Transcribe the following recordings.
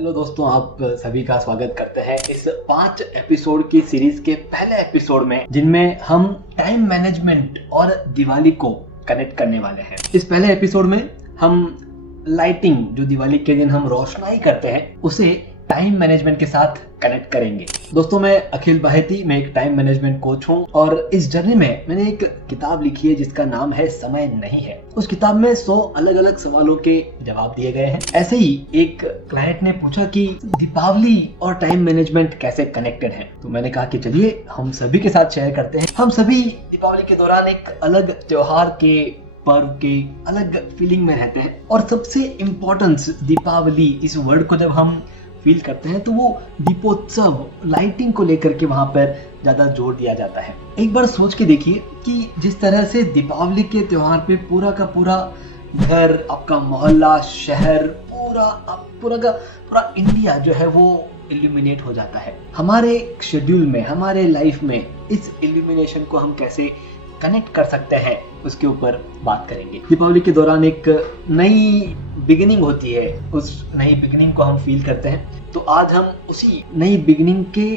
Hello दोस्तों, आप सभी का स्वागत करते हैं इस 5 एपिसोड की सीरीज के पहले एपिसोड में, जिनमें हम टाइम मैनेजमेंट और दिवाली को कनेक्ट करने वाले हैं। इस पहले एपिसोड में हम लाइटिंग, जो दिवाली के दिन हम रोशनाई करते हैं, उसे टाइम मैनेजमेंट के साथ कनेक्ट करेंगे। दोस्तों, मैं अखिल बाहेती, मैं एक टाइम मैनेजमेंट कोच हूं और इस जर्नी में मैंने एक किताब लिखी है जिसका नाम है समय नहीं है। उस किताब में 100 अलग अलग सवालों के जवाब दिए गए हैं। ऐसे ही एक क्लाइंट ने पूछा कि दीपावली और टाइम मैनेजमेंट कैसे कनेक्टेड है, तो मैंने कहा कि चलिए हम सभी के साथ शेयर करते हैं। हम सभी दीपावली के दौरान एक अलग त्योहार के, पर्व के अलग फीलिंग में रहते हैं और सबसे इम्पोर्टेंस दीपावली इस वर्ड को जब हम फील करते हैं तो वो दीपोत्सव, लाइटिंग को लेकर के वहां पर ज्यादा जोर दिया जाता है। एक बार सोच के देखिए कि जिस तरह से दीपावली के त्योहार पे पूरा का पूरा घर, आपका मोहल्ला, शहर, पूरा इंडिया जो है वो इल्यूमिनेट हो जाता है। हमारे शेड्यूल में, हमारे लाइफ में इस इल्यूमिनेशन को हम कैसे कनेक्ट कर सकते हैं, उसके ऊपर बात करेंगे। दीपावली के दौरान एक नई बिगिनिंग होती है, उस नई बिगिनिंग को हम फील करते हैं। तो आज हम उसी नई बिगिनिंग के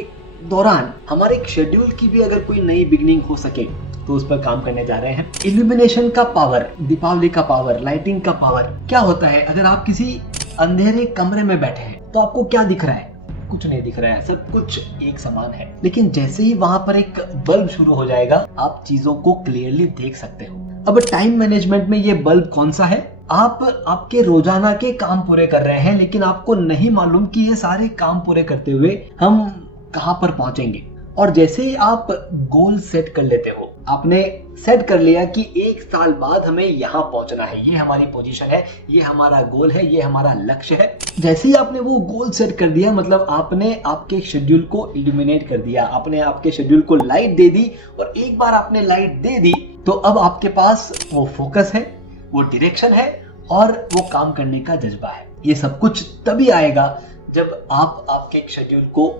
दौरान हमारे शेड्यूल की भी अगर कोई नई बिगिनिंग हो सके तो उस पर काम करने जा रहे हैं। इल्यूमिनेशन का पावर, दीपावली का पावर, लाइटिंग का पावर क्या होता है। अगर आप किसी अंधेरे कमरे में बैठे हैं तो आपको क्या दिख रहा है? कुछ नहीं दिख रहा है, सब कुछ एक समान है। लेकिन जैसे ही वहां पर एक बल्ब शुरू हो जाएगा, आप चीजों को क्लियरली देख सकते हो। अब टाइम मैनेजमेंट में ये बल्ब कौन सा है? आप आपके रोजाना के काम पूरे कर रहे हैं, लेकिन आपको नहीं मालूम कि ये सारे काम पूरे करते हुए हम कहां पर पहुंचेंगे। और जैसे ही आप गोल सेट कर लेते हो, आपने सेट कर लिया कि 1 साल बाद हमें यहाँ पहुंचना है, ये हमारी पोजीशन है, ये हमारा गोल है, ये हमारा लक्ष्य है। जैसे ही आपने वो गोल सेट कर दिया, मतलब आपने आपके शेड्यूल को इल्यूमिनेट कर दिया, आपने आपके शेड्यूल को लाइट दे दी। और एक बार आपने लाइट दे दी तो अब आपके पास वो फोकस है, वो डायरेक्शन है और वो काम करने का जज्बा है। ये सब कुछ तभी आएगा जब आप आपके शेड्यूल को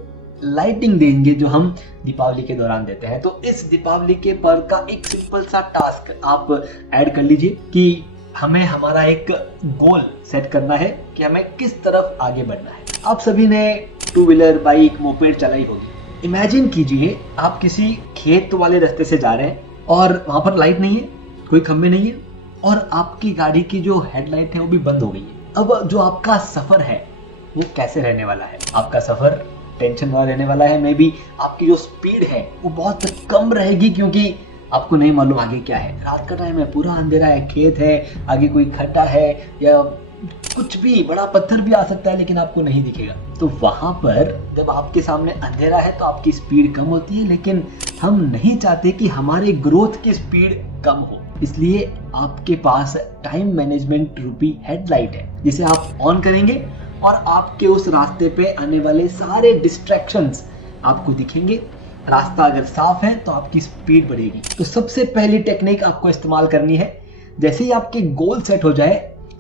लाइटिंग देंगे, जो हम दीपावली के दौरान देते हैं। तो इस दीपावली के पर्व का एक सिंपल सा टास्क आप ऐड कर लीजिए कि हमें हमारा एक गोल सेट करना है कि हमें किस तरफ आगे बढ़ना है। आप सभी ने 2 व्हीलर, बाइक, मोपेड चलाई होगी। इमेजिन कीजिए आप किसी खेत वाले रास्ते से जा रहे हैं और वहां पर लाइट नहीं है, कोई खंभे नहीं है और आपकी गाड़ी की जो हेडलाइट है वो भी बंद हो गई है। अब जो आपका सफर है वो कैसे रहने वाला है? आपका सफर टेंशन वाला रहने वाला है। मे बी आपकी जो स्पीड है वो बहुत कम रहेगी, क्योंकि आपको नहीं मालूम आगे क्या है। रात का टाइम है, पूरा अंधेरा है, खेत है, आगे कोई खड्डा है या कुछ भी, बड़ा पत्थर भी आ सकता है, लेकिन आपको नहीं दिखेगा। तो वहां पर जब आपके सामने अंधेरा है तो आपकी स्पीड कम होती है, लेकिन हम नहीं चाहते कि हमारे ग्रोथ की स्पीड कम हो। इसलिए आपके पास टाइम मैनेजमेंट रूपी हेडलाइट है, जिसे आप ऑन करेंगे और आपके उस रास्ते पे आने वाले सारे डिस्ट्रैक्शंस आपको दिखेंगे। रास्ता अगर साफ है तो आपकी स्पीड बढ़ेगी। तो सबसे पहली टेक्निक आपको इस्तेमाल करनी है, जैसे ही आपके गोल सेट हो जाए,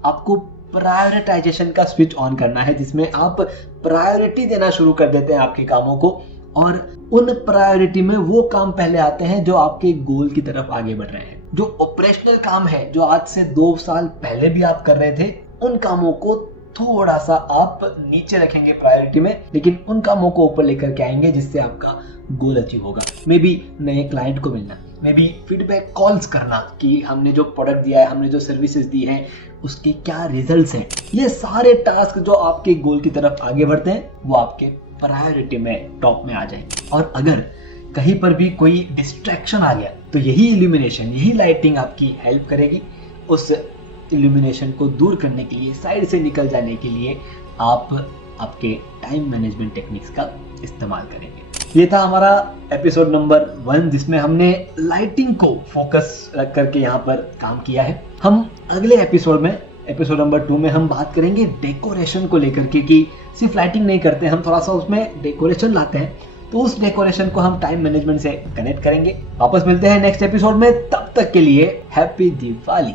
आपको प्रायोरिटाइजेशन का स्विच ऑन करना है, जिसमें आप प्रायोरिटी देना शुरू कर देते हैं आपके कामों को। और उन प्रायोरिटी में वो काम पहले आते हैं जो आपके गोल की तरफ आगे बढ़ रहे हैं। जो ऑपरेशनल काम है, जो आज से 2 साल पहले भी आप कर रहे थे, उन कामों को थोड़ा सा आप नीचे रखेंगे प्रायोरिटी में, लेकिन उन कामों को ऊपर लेकर के आएंगे जिससे आपका गोल अचीव होगा। मे बी नए क्लाइंट को मिलना, मे बी फीडबैक कॉल्स करना कि हमने जो प्रोडक्ट दिया है, हमने जो सर्विसेज दी हैं, उसके क्या रिजल्ट्स हैं। ये सारे टास्क जो आपके गोल की तरफ आगे बढ़ते हैं वो आपके प्रायोरिटी में टॉप में आ जाएंगे। और अगर कहीं पर भी कोई डिस्ट्रैक्शन आ गया तो यही इल्यूमिनेशन, यही लाइटिंग आपकी हेल्प करेगी। उस इल्यूमिनेशन को दूर करने के लिए, साइड से निकल जाने के लिए आप आपके टाइम मैनेजमेंट टेक्निक्स का इस्तेमाल करेंगे। ये था हमारा एपिसोड नंबर 1, जिसमें हमने लाइटिंग को फोकस रख करके यहाँ पर काम किया है। हम अगले एपिसोड में, एपिसोड नंबर 2 में हम बात करेंगे डेकोरेशन को लेकर के, कि सिर्फ लाइटिंग नहीं करते, हम थोड़ा सा उसमें डेकोरेशन लाते हैं। तो उस डेकोरेशन को हम टाइम मैनेजमेंट से कनेक्ट करेंगे। वापस मिलते हैं नेक्स्ट एपिसोड में, तब तक के लिए हैप्पी दिवाली।